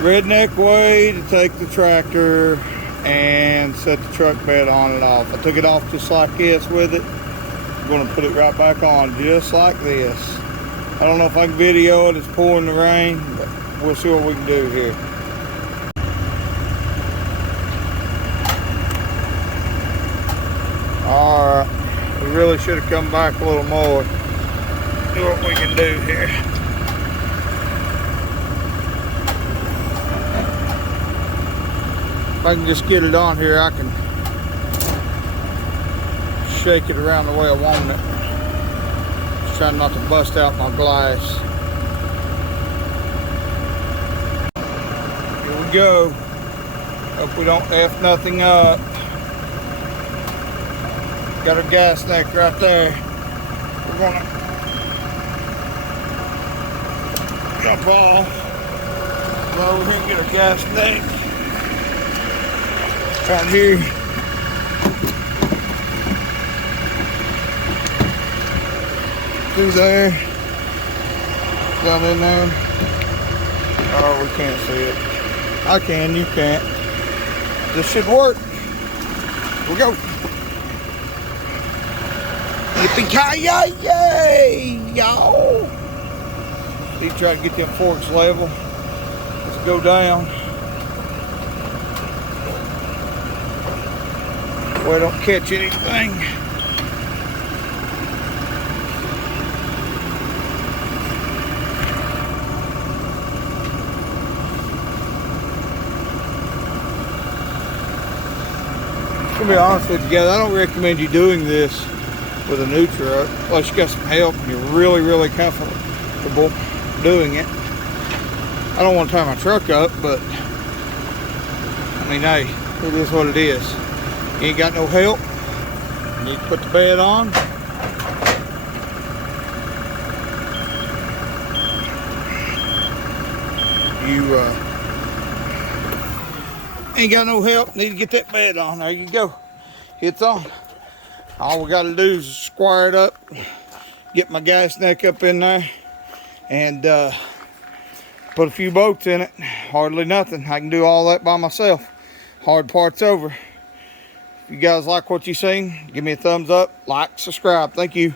redneck way to take the tractor and set the truck bed on and off. I took it off just like this with it. I'm going to put it right back on just like this. I don't know if I can video it. It's pouring the rain, but we'll see what we can do here. Alright, we really should have come back a little more. Do what we can do here. If I can just get it on here, I can shake it around the way I want it. Just trying not to bust out my glass. Here we go. Hope we don't F nothing up. Got our gas neck right there. We're gonna jump off. Go over here and get our gas neck. Right here. Through there. Down in there. Oh, we can't see it. I can, you can't. This should work. Here we go. Yippee-ki-yay, y'all! Need to try to get them forks level. Let's go down. Boy, don't catch anything. To be honest with you guys, I don't recommend you doing this with a new truck unless you got some help and you're really comfortable doing it. I don't want to tie my truck up, but I mean, hey, it is what it is. You ain't got no help. You need to put the bed on. You ain't got no help. Need to get that bed on. There you go. It's on. All we got to do is square it up, get my gas neck up in there, and put a few bolts in it. Hardly nothing. I can do all that by myself. Hard part's over. If you guys like what you seen, give me a thumbs up, like, subscribe. Thank you.